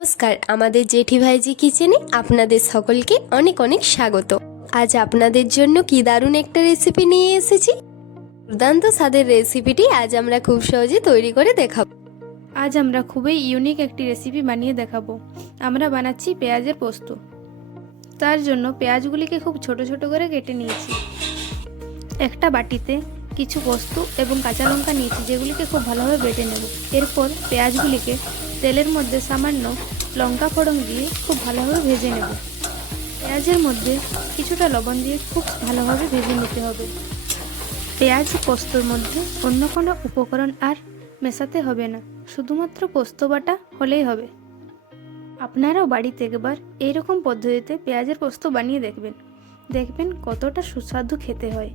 নমস্কার, আমাদের জেঠি ভাইজি কিচেনে আপনাদের সকলকে অনেক অনেক স্বাগত। আজ আপনাদের জন্য কি দারুণ একটা রেসিপি নিয়ে এসেছি? দুর্দান্ত স্বাদের রেসিপিটি আজ আমরা খুব সহজে তৈরি করে দেখাবো। আজ আমরা খুবই ইউনিক একটি রেসিপি বানিয়ে দেখাবো। আমরা বানাচ্ছি পেঁয়াজের পোস্ত। তার জন্য পেঁয়াজগুলিকে খুব ছোট ছোট করে কেটে নিয়েছি। একটা বাটিতে কিছু পোস্ত এবং কাঁচা লঙ্কা নিয়েছি, যেগুলিকে খুব ভালোভাবে বেটে নেব। এরপর পেঁয়াজগুলিকে তেলের মধ্যে সামান্য লঙ্কা ফোড়ন দিয়ে খুব ভালোভাবে ভেজে নেব। পেঁয়াজের মধ্যে কিছুটা লবণ দিয়ে খুব ভালোভাবে ভেজে নিতে হবে। পেঁয়াজ পোস্তর মধ্যে অন্য কোনো উপকরণ আর মেশাতে হবে না, শুধুমাত্র পোস্ত বাটা হলেই হবে। আপনারাও বাড়িতে একবার এইরকম পদ্ধতিতে পেঁয়াজের পোস্ত বানিয়ে দেখবেন। দেখবেন কতটা সুস্বাদু খেতে হয়।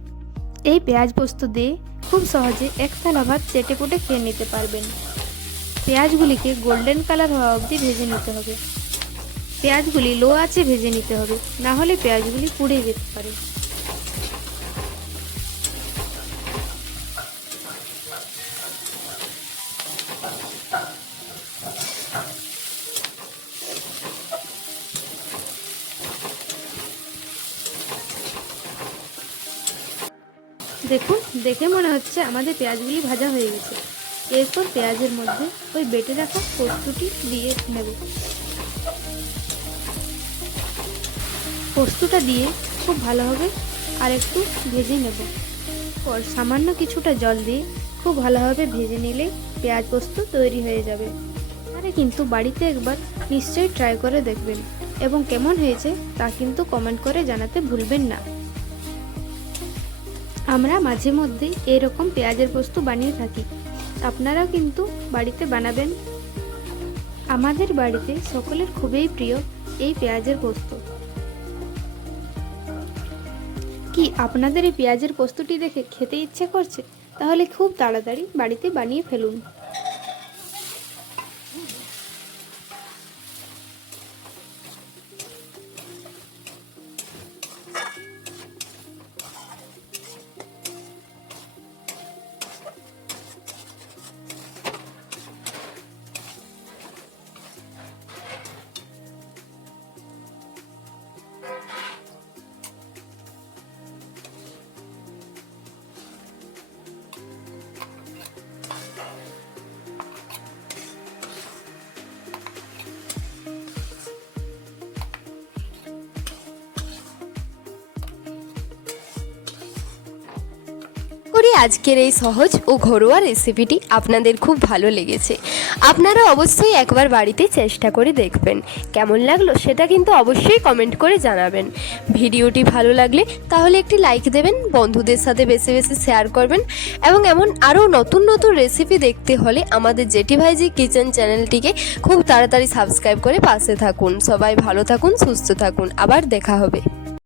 এই পেঁয়াজ পোস্ত দিয়ে খুব সহজে এক থালা ভাত চেটে পুটে খেয়ে নিতে পারবেন। পেঁয়াজগুলিকে গোল্ডেন কালার হওয়া অবধি ভেজে নিতে হবে। পেঁয়াজগুলি লো আছে ভেজে নিতে হবে, না হলে পেঁয়াজগুলি পুড়ে যেতে পারে। দেখুন, দেখে মনে হচ্ছে আমাদের পেঁয়াজগুলি ভাজা হয়ে গেছে। এরপর পেঁয়াজের মধ্যে ওই বেটে রাখা পোস্তটি দিয়ে নেব। পোস্তটা দিয়ে খুব ভালোভাবে আর একটু ভেজে নেব। পর সামান্য কিছুটা জল দিয়ে খুব ভালোভাবে ভেজে নিলে পেঁয়াজ পোস্ত তৈরি হয়ে যাবে। আরে কিন্তু বাড়িতে একবার নিশ্চয়ই ট্রাই করে দেখবেন এবং কেমন হয়েছে তা কিন্তু কমেন্ট করে জানাতে ভুলবেন না। আমরা মাঝে মধ্যেই এরকম পেঁয়াজের পোস্ত বানিয়ে থাকি। আপনারাও কিন্তু বাড়িতে বানাবেন। আমাদের বাড়িতে সকলের খুবই প্রিয় এই পেঁয়াজের পোস্ত। কি আপনাদের এই পেঁয়াজের পোস্তটি দেখে খেতে ইচ্ছে করছে? তাহলে খুব তাড়াতাড়ি বাড়িতে বানিয়ে ফেলুন। করি আজকের এই সহজ ও ঘরোয়া রেসিপিটি আপনাদের খুব ভালো লেগেছে। আপনারা অবশ্যই একবার বাড়িতে চেষ্টা করে দেখবেন। কেমন লাগল সেটা কিন্তু অবশ্যই কমেন্ট করে জানাবেন। ভিডিওটি ভালো লাগলে তাহলে একটি লাইক দেবেন, বন্ধুদের সাথে বেশি বেশি শেয়ার করবেন এবং এমন আরও নতুন নতুন রেসিপি দেখতে হলে আমাদের জেঠি ভাইজি কিচেন চ্যানেলটিকে খুব তাড়াতাড়ি সাবস্ক্রাইব করে পাশে থাকুন। সবাই ভালো থাকুন, সুস্থ থাকুন। আবার দেখা হবে।